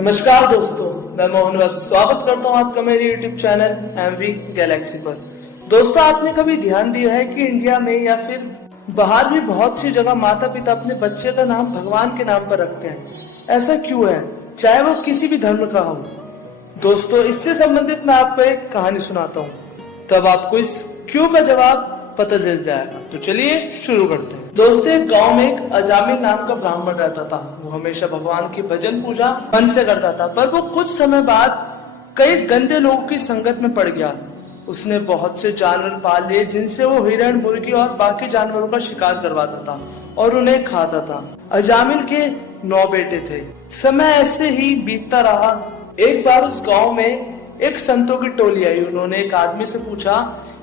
नमस्कार दोस्तों, मैं मोहन वत्स स्वागत करता हूं आपका मेरे YouTube चैनल MV गैलेक्सी पर। दोस्तों, आपने कभी ध्यान दिया है कि इंडिया में या फिर बाहर भी बहुत सी जगह माता पिता अपने बच्चे का नाम भगवान के नाम पर रखते हैं। ऐसा क्यों है, चाहे वो किसी भी धर्म का हो? दोस्तों, इससे संबंधित मैं आपको एक कहानी सुनाता हूँ, तब आपको इस क्यों का जवाब पता चल जाएगा। तो चलिए शुरू करते हैं। दोस्तों, एक गांव में एक अजामिल नाम का ब्राह्मण रहता था। वो हमेशा भगवान की भजन पूजा मन से करता था, पर वो कुछ समय बाद कई गंदे लोगों की संगत में पड़ गया। उसने बहुत से जानवर पाल लिए, जिनसे वो हिरण, मुर्गी और बाकी जानवरों का शिकार करवाता था और उन्हें खाता था। अजामिल के 9 बेटे थे। समय ऐसे ही बीतता रहा। एक बार उस गांव में एक संतों की टोली आई। उन्होंने एक आदमी से पूछा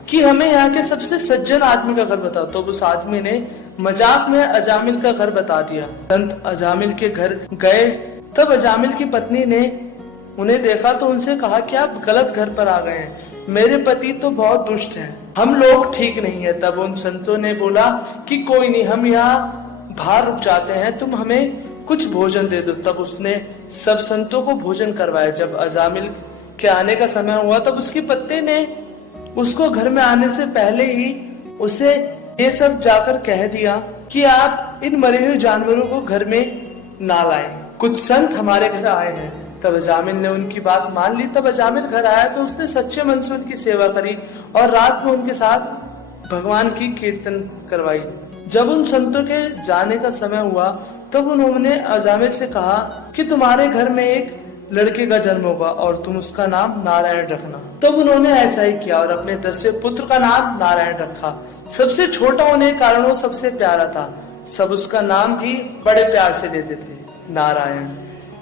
कि हमें यहाँ के सबसे सज्जन आदमी का घर बताओ। तो उस आदमी ने मजाक में अजामिल का घर बता दिया। संत अजामिल के घर गए, तब अजामिल की पत्नी ने उन्हें देखा तो उनसे कहा कि आप गलत घर पर आ गए हैं, मेरे पति तो बहुत दुष्ट हैं, हम लोग ठीक नहीं है। तब उन संतों ने बोला कि कोई नहीं, हम यहाँ बाहर रुक जाते हैं, तुम हमें कुछ भोजन दे दो। तब उसने सब संतों को भोजन करवाया। जब अजामिल के आने का समय हुआ, तब उसकी पत्नी ने उसको घर में आने से पहले ही उसे ये सब जाकर कह दिया कि आप इन मरे हुए जानवरों को घर में ना लाएं, कुछ संत हमारे घर आए हैं। तब अजामिल ने उनकी बात मान ली। तब अजामिल घर आया तो उसने सच्चे मन से उनकी सेवा करी और रात में उनके साथ भगवान की कीर्तन करवाई। जब उन संतों के जाने का समय हुआ, तब उन्होंने अजामिल से कहा कि तुम्हारे घर में एक लड़के का जन्म होगा और तुम उसका नाम नारायण रखना। तब उन्होंने ऐसा ही किया और अपने 10वें पुत्र का नाम नारायण रखा। सबसे छोटा होने के कारण वो सबसे प्यारा था। सब उसका नाम भी बड़े प्यार से लेते थे, नारायण।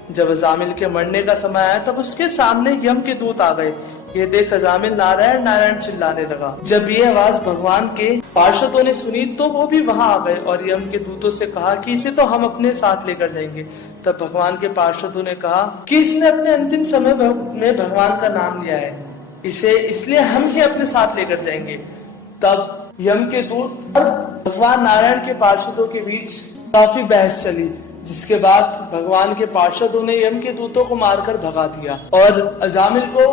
जब अजामिल के मरने का समय आया, तब उसके सामने यम के दूत आ गए। ये देख अजामिल नारायण नारायण चिल्लाने लगा। जब ये आवाज भगवान के पार्षदों ने सुनी, तो वो भी वहां आ गए और यम के दूतों से कहा कि इसे तो हम अपने साथ लेकर जाएंगे। तब भगवान के पार्षदों ने कहा कि इसने अपने अंतिम समय में भगवान का नाम लिया है, इसे इसलिए हम ही अपने साथ लेकर जाएंगे। तब यम के दूत और भगवान नारायण के पार्षदों के बीच काफी बहस चली, जिसके बाद भगवान के पार्षदों ने यम के दूतों को मारकर भगा दिया और अजामिल को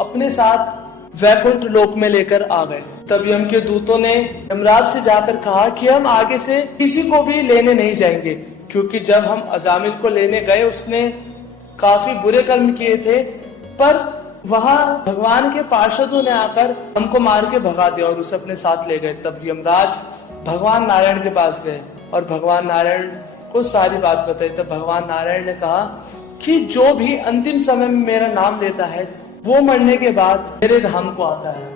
अपने साथ वैकुंठ लोक में लेकर आ गए। तब यम के दूतों ने यमराज से जाकर कहा कि हम आगे से किसी को भी लेने नहीं जाएंगे, क्योंकि जब हम अजामिल को लेने गए उसने काफी बुरे कर्म किए थे, पर वहां भगवान के पार्षदों ने आकर हमको मार के भगा दिया और उसे अपने साथ ले गए। तब यमराज भगवान नारायण के पास गए और भगवान नारायण को सारी बात बताई। तब भगवान नारायण ने कहा कि जो भी अंतिम समय में मेरा नाम लेता है, वो मरने के बाद मेरे धाम को आता है।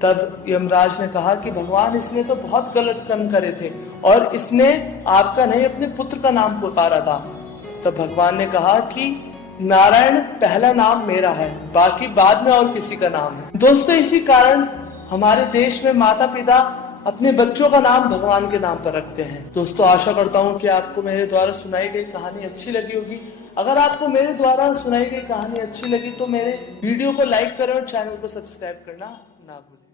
तब यमराज ने कहा कि भगवान, इसने तो बहुत गलत कर्म करे थे और इसने आपका नहीं अपने पुत्र का नाम पुकारा था। तब भगवान ने कहा कि नारायण पहला नाम मेरा है, बाकी बाद में और किसी का नाम है। दोस्तों, इसी कारण हमारे देश में माता पिता अपने बच्चों का नाम भगवान के नाम पर रखते हैं। दोस्तों, आशा करता हूँ कि आपको मेरे द्वारा सुनाई गई कहानी अच्छी लगी होगी। अगर आपको मेरे द्वारा सुनाई गई कहानी अच्छी लगी तो मेरे वीडियो को लाइक करें और चैनल को सब्सक्राइब करना ना भूलें।